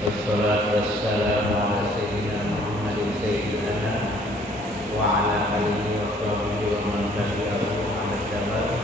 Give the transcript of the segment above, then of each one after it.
Wassalatu wassalamu ala sayyidina Muhammadin sayyidina wa ala alihi wa sahbihi wa man tabi'ahu ala jamal.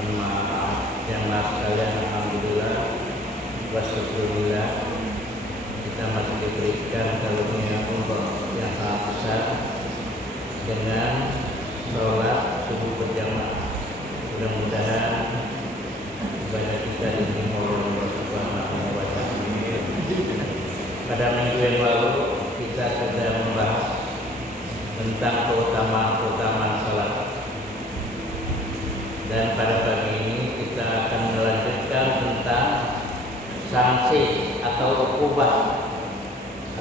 Amma yang sekalian, alhamdulillah wa syukurillah, kita masih diberikan karunia Allah yang sangat besar dengan sholat subuh berjamaah. Mudah-mudahan ibadah kita diterima oleh Allah Subhanahu wa Ta'ala. Pada minggu yang lalu kita sudah membahas tentang keutamaan sholat, dan pada pagi ini kita akan melanjutkan tentang sanksi atau ukubah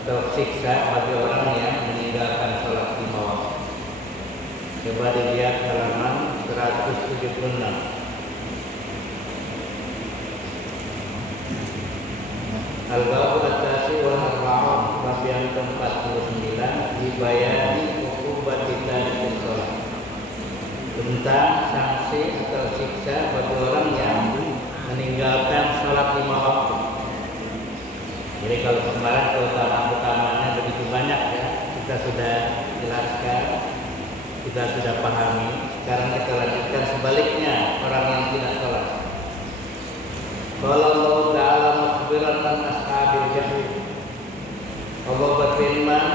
atau siksa bagi orang yang meninggalkan sholat lima waktu. Coba dilihat halaman 176. Al-Babu At-Tasi wal Arba'un, bab yang ke-49, dibayani ukubati tarikis sholat, tentang sanksi atau siksa bagi orang yang meninggalkan sholat lima waktu. Jadi kalau kemarin keutamaan-utamanya begitu banyak ya, kita sudah jelaskan, kita sudah pahami. Sekarang kita lanjutkan sebaliknya, orang yang tidak sholat. Kalau Allah Ta'ala mukhbiran an ashabil jahil, Allah berfirman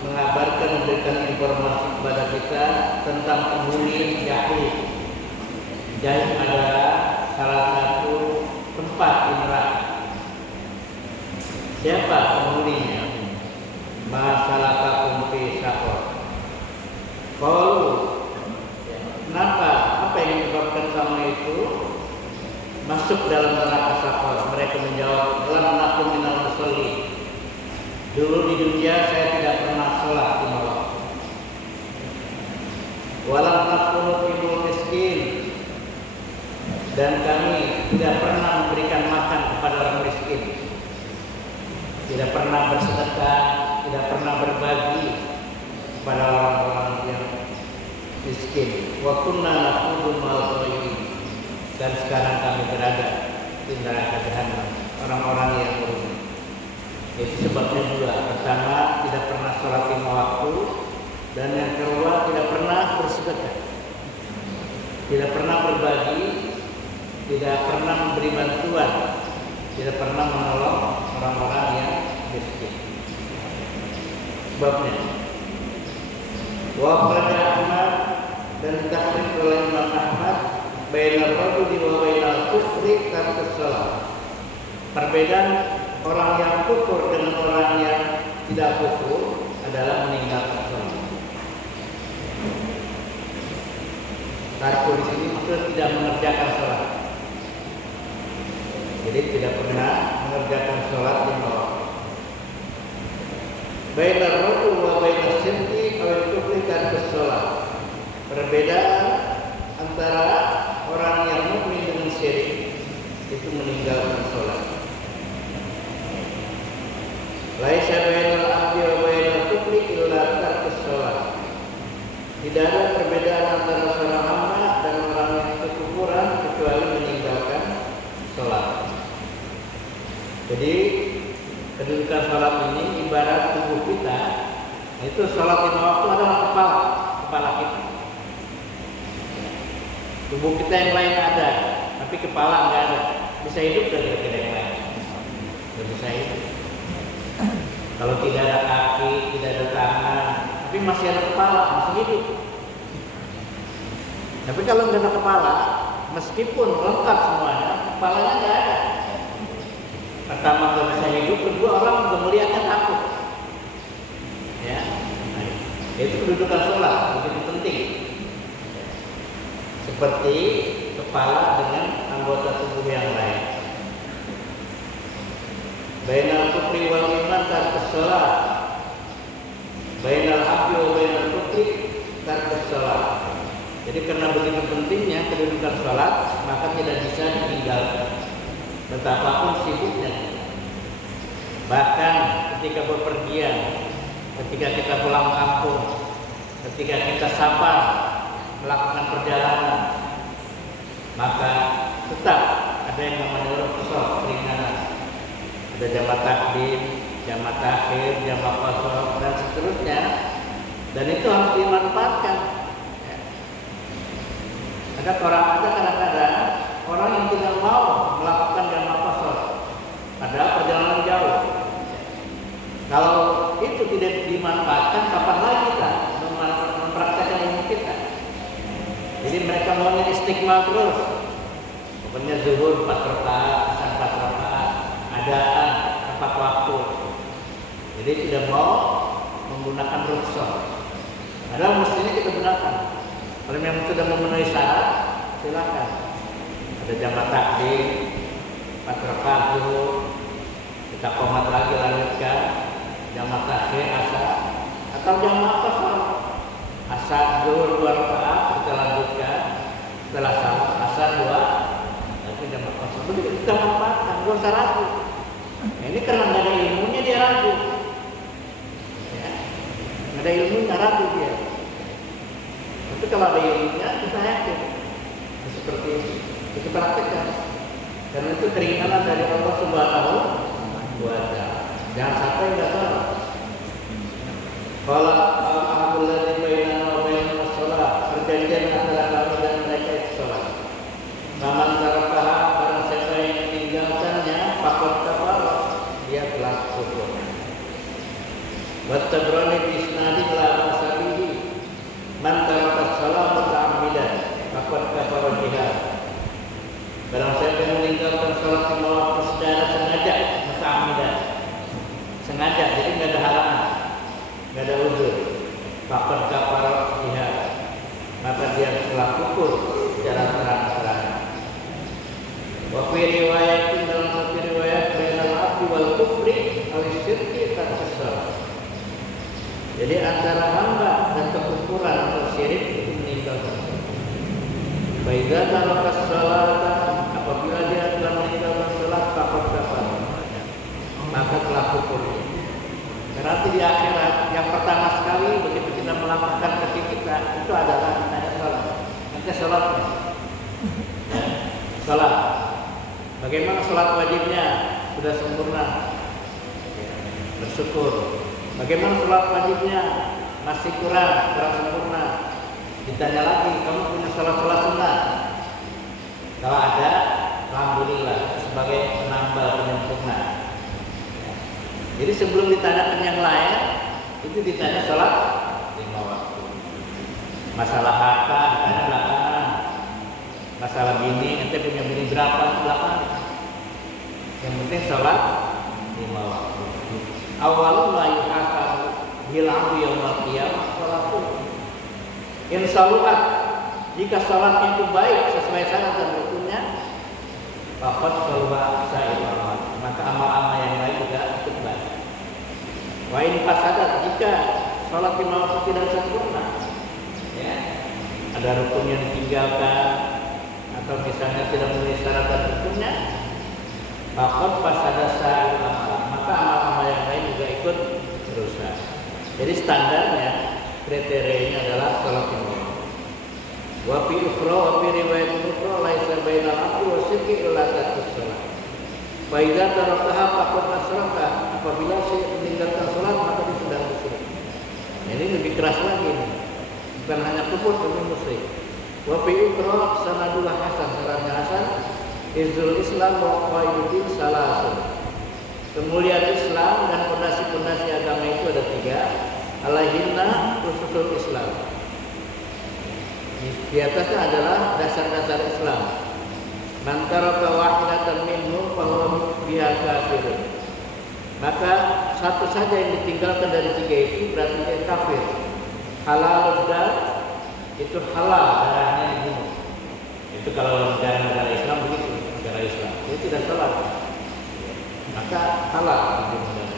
mengabarkan, memberikan informasi kepada kita tentang penghuni jahil. Jahil adalah salah satu tempat di neraka. Siapa penghuninya? Masalakakum fi saqar. Qalu, kenapa? Apa yang menyebabkan kamu itu masuk dalam neraka saqar? Mereka menjawab, lam nakum minal musallin. Dulu di dunia saya tidak pernah sholat lima waktu. Walam nakunu fil miskin, dan kami tidak pernah memberikan makan kepada orang miskin, tidak pernah bersedekah, tidak pernah berbagi kepada orang-orang yang miskin. Wa kunna naqudu ma'al qawmin, dan sekarang kami berada di neraka jahanam, orang-orang yang merugi. Itu sebabnya juga, pertama tidak pernah sholat lima waktu, dan yang kedua tidak pernah bersedekah, tidak pernah berbagi, tidak pernah memberi bantuan, tidak pernah menolong orang-orang yang miskin. Sebabnya wa qala Ahmad, dan tahqiq oleh Imam Ahmad, bainal rajuli wa bainal kufri tarkus shalah, perbedaan orang yang kufur dengan orang yang tidak kufur adalah meninggalkan sholat. Tarku di sini maksudnya tidak mengerjakan sholat. Jadi tidak pernah mengerjakan sholat lima waktu. Bainar rajul wa bainas syirki aw kufri tarkus shalah, perbedaan antara orang yang mukmin dengan syirik itu meninggalkan sholat. Laisa bainal abdi wa bainal kufri illa tarkus shalah. Tidak ada perbedaan antara seorang hamba dan orang yang kekufuran kecuali meninggalkan sholat. Jadi kedudukan sholat ini ibarat tubuh kita. Itu sholat lima waktu adalah kepala kita. Tubuh kita yang lain ada, tapi kepala enggak ada. Bisa hidup dari kita yang lain. Tidak bisa hidup. Kalau tidak ada kaki, tidak ada tangan, tapi masih ada kepala, masih hidup. Tapi kalau tidak ada kepala, meskipun lengkap semuanya, kepalanya nggak ada. Pertama nggak bisa hidup, kedua orang juga melihatnya takut. Ya, nah, itu kedudukan sholat begitu penting. Seperti kepala dengan anggota tubuh yang lain. Bainal kufri wal iman tarkus shalah, bainal abdi wa bainal kufri tarkus shalah. Jadi karena begitu pentingnya kedudukan sholat, maka tidak bisa ditinggalkan betapapun sibuknya. Bahkan ketika bepergian, ketika kita pulang kampung, ketika kita sabar melakukan perjalanan, maka tetap ada yang namanya rukhsah, keringanan. ada jamak takdim, jamak takhir, jamak qasar dan seterusnya. Dan itu harus dimanfaatkan. Ya. Ada kadang-kadang orang yang tidak mau melakukan jamak qasar, padahal perjalanan jauh. Kalau itu tidak dimanfaatkan, kapan lagi kita mempraktekkan ilmu kita? Jadi mereka maunya istiqmal terus. Pokoknya zuhur 4 rakaat, asar 4 rakaat, adaan tepat waktu. Jadi tidak mau menggunakan rukhsah. Padahal mestinya kita gunakan. Kalau memang sudah memenuhi syarat, silakan. Ada jamak takdim, 4 rakaat zuhur, kita qomat lagi lanjutkan, jamak takhir asar, atau jamak qasar. Asar zuhur 2 rakaat kita lanjutkan, setelah salat asar 2, tapi jamak qasar. Begitu kita manfaatkan, enggak usah ragu. Nah, ini karena nggak ada ilmunya dia ragu. Ya, nggak ada ilmunya ragu dia. Tapi kalau ada ilmunya kita yakin. Seperti itu kita praktekkan. Karena itu keringanan dari Allah Subhanahu wa Ta'ala. Jangan sampai nggak salah. Kalau alhamdulillah di bainana wa bainal shalah, perjanjian antara kami dan mereka itu salat. Faman tarakaha, barang siapa yang meninggalkannya, faqad kafara, dia telah kufur. Wa tabrani bi isnadi la masabihi, man taraka shalah muta'ammidan, faqad kafara biha. Barang siapa yang meninggalkan salat lima waktu secara sengaja, muta'ammidan, sengaja, jadi nggak ada halangan, nggak ada uzur, faqad kafara biha, maka dia telah kufur secara terang-terangan. Wa fi riwayatin, dalam satu riwayat, bainal abdi wal kufri aw syirki tarkasal. Jadi antara hamba dan kekufuran atau syirik itu meninggalkan. Baiklah taraka salata, apabila dia telah meninggalkan salat, faqad kafara, maka telah kufur. Nanti di akhirat yang pertama sekali begitu kita melakukan kaki kita itu adalah ditanya salat. Nanti salatnya. Ya, salat. Bagaimana salat wajibnya? Sudah sempurna. Ya, bersyukur. Bagaimana salat wajibnya? Masih kurang sempurna. Ditanya lagi, kamu punya salat-salat sunnah? Kalau ada, alhamdulillah sebagai penambal penyempurna. Jadi sebelum ditanyakan yang lain, itu ditanya sholat 5 waktu. Masalah harta ditanya belakangan. Masalah bini, ente punya bini berapa belakangan. Yang penting sholat 5 waktu. Awalul la yuhakam bil 'abdi yaumil qiyamah sholatu. In saluhat, jika sholatnya itu baik sesuai syarat dan rukunnya, faqad saluha sa'il amal, maka amal-amal yang lain juga ikut baik. Wa in fasadat, jika sholat 5 waktu tidak sempurna, ya, ada rukun yang ditinggalkan atau misalnya tidak memenuhi syarat dan rukunnya, faqad fasada sa'il amal, maka amal-amal yang lain juga ikut rusak. Jadi standarnya, kriterianya adalah sholat 5 waktu. Wa fi ukhra, wa fi riwayat ukhra, laisa bainal abdi wa syirki illa tarkus shalah. Fa idza tarakaha faqad asyraka, apabila si meninggalkan salat maka dia sudah musyrik. Ini lebih keras lagi ini. Bukan hanya kufur tapi musyrik. Wa fi ukhra sanadul hasan, sanadnya hasan, izul Islam wa qaiduddin salasun. Kemuliaan Islam dan pondasi-pondasi agama itu ada 3. Alaihinna ususul Islam. Di atasnya adalah dasar-dasar Islam. Man taraka wahidatan minhu fa huwa biha kafir. Maka satu saja yang ditinggalkan dari 3 itu berarti dia kafir. Halal dan itu halal darahnya dibunuh. Itu kalau negara Islam begitu, negara Islam. Dia tidak salah. Maka halal dibunuh.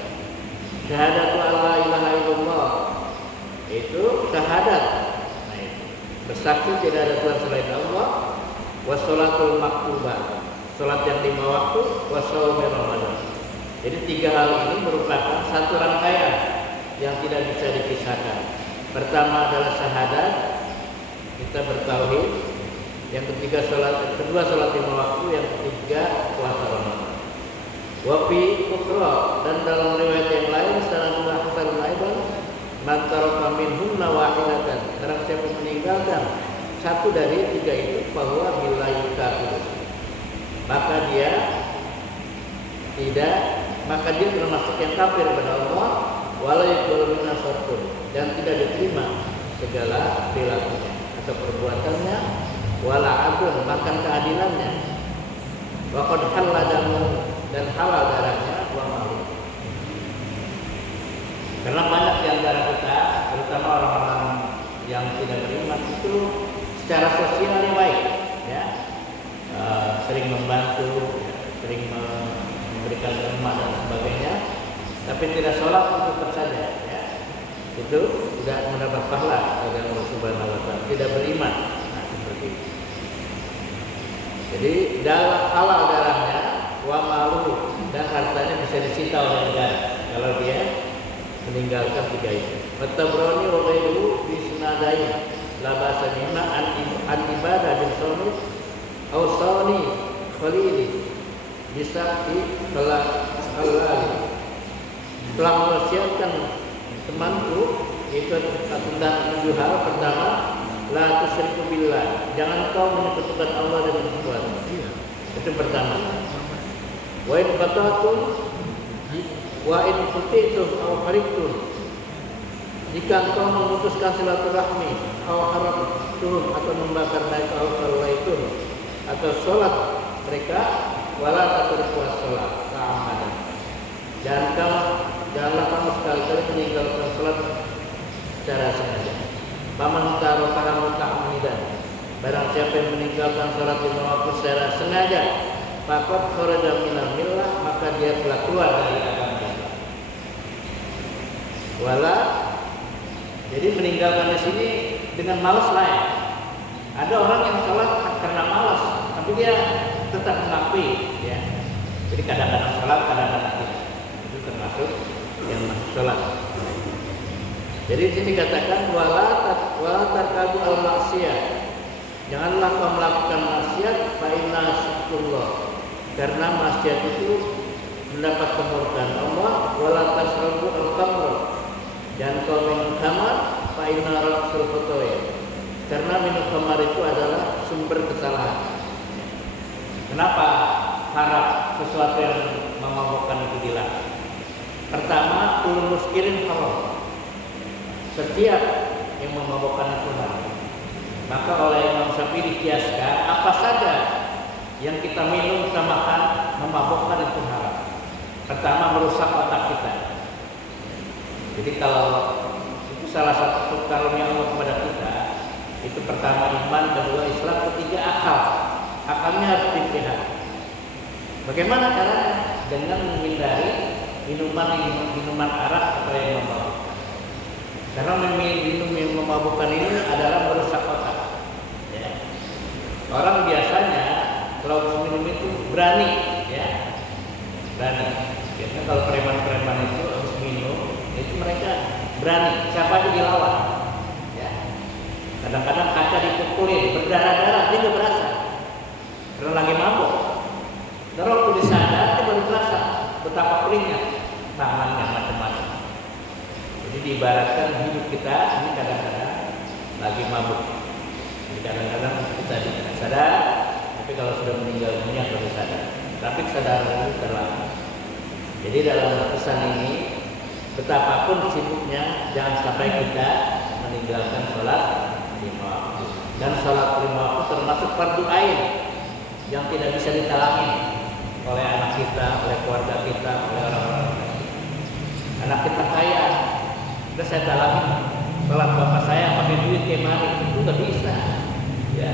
Syahadatu alla ilaha illallah, itu syahadat. Nah, itu bersaksi tidak ada Tuhan selain Allah. Wassalatul maktubah, salat yang 5 waktu, wassaumir Ramadan. Jadi 3 hal ini merupakan satu rangkaian yang tidak bisa dipisahkan. Pertama adalah syahadat, kita bertauhid. Yang kedua salat 5 waktu, yang ketiga puasa Ramadan. Wa fi ukhra, dan dalam riwayat yang lain sanad hasan aidan man taraka minhunna wahidatan, barang siapa meninggalkan satu dari tiga itu bahwa billahi kafir, maka dia termasuk yang kafir kepada Allah, wala yuqbalu minna sarfun, dan tidak diterima segala perilakunya atau perbuatannya, wala adun, bahkan keadilannya, wa qad halal dan halal darahnya, wa malu. Karena banyak di antara kita, terutama orang-orang yang tidak beriman itu secara sosialnya baik, ya, sering membantu, ya, sering memberikan rumah dan sebagainya, tapi tidak sholat untuk saja, ya, itu tidak mendapat pahala dari Allah Subhanahu Wa Taala, tidak beriman, nah, seperti itu. Jadi dalam halal darahnya, wa malu, dan hartanya bisa disita oleh negara kalau dia meninggalkan tiga itu. At-Tabrani wa ghairuhu bi sunadain la ba'sa bihima an ibadah bin sunnah aw sawni khalili bisa halal. Telah mewasiatkan temanku itu tentang 7 hal. Pertama, la tusyriku billah, jangan kau menyekutukan Allah dengan sesuatu. Itu pertama. Wa in qata'tum wa in qutitum aw hariktum, jika engkau memutuskan silaturahmi, aw harabtum, atau membakar mereka, aw sallaitum, atau sholat mereka, wala tatruku as-shalah ta'amadan, janganlah kamu sekali-kali meninggalkan sholat secara sengaja. Paman tarakaha muta'ammidan, barang siapa yang meninggalkan sholat lima waktu secara sengaja, faqad kharaja minal millah, maka dia telah keluar dari agama. Wala, jadi meninggalkan di sini dengan malas lah, ya. Ada orang yang sholat karena malas, tapi dia tetap mengakui, ya. Jadi kadang-kadang sholat, kadang-kadang tidak. Itu termasuk yang masuk sholat. Jadi di sini dikatakan wala tarkabu al maksiyah, janganlah kau melakukan maksiat, fa inna syukurullah, karena maksiat itu mendapat kemurkaan Allah. Wala tasrabu al khamr, dan kau minum khamar, fa inna rasul khotoya, karena minum khamar itu adalah sumber kesalahan. Kenapa haram sesuatu yang memabukkan itu dilarang? Pertama, ulul muskirin haram, setiap yang memabukkan itu haram. Maka oleh Imam Syafi'i dikiaskan apa saja yang kita minum, kita makan, memabukkan itu haram. Pertama, merusak otak kita. Jadi kalau itu salah satu karunia Allah kepada kita, itu pertama iman, kedua Islam, ketiga akal. Akalnya harus dipelihara. Bagaimana caranya? Dengan menghindari minuman arak atau yang memabukkan. Karena minum yang memabukkan ini adalah merusak otak. Ya. Orang biasanya kalau minum itu berani, ya, berani. Biasanya kalau preman-preman itu habis minum, itu mereka berani, siapa aja dilawan. Ya. Kadang-kadang kaca dipukulin, berdarah-darah, dia nggak berasa, karena lagi mabuk. Dan waktu disadar, dia baru berasa betapa pelingnya tangannya macam-macam. Jadi diibaratkan hidup kita ini kadang-kadang lagi mabuk. Jadi kadang-kadang kita tidak sadar, tapi kalau sudah meninggal dunia baru sadar. Tapi kesadaran itu terlambat. Jadi dalam pesan ini, betapapun sibuknya, jangan sampai kita meninggalkan sholat lima waktu. Dan sholat lima waktu termasuk fardu ain yang tidak bisa ditalangin oleh anak kita, oleh keluarga kita, oleh orang-orang kita. Anak kita kaya, udah saya talangin sholat bapak saya pakai duit kayak mari, itu nggak bisa. Ya,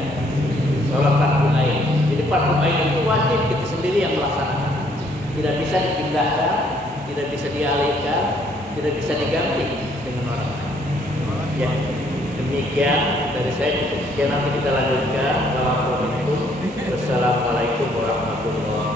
sholat fardu ain. Jadi fardu ain itu wajib kita sendiri yang melaksanakan. Tidak bisa dipindahkan, tidak bisa dialihkan, tidak bisa diganti dengan orang lain. Ya, demikian dari saya. Sekian, nanti kita lanjutkan. Wassalamualaikum warahmatullahi wabarakatuh.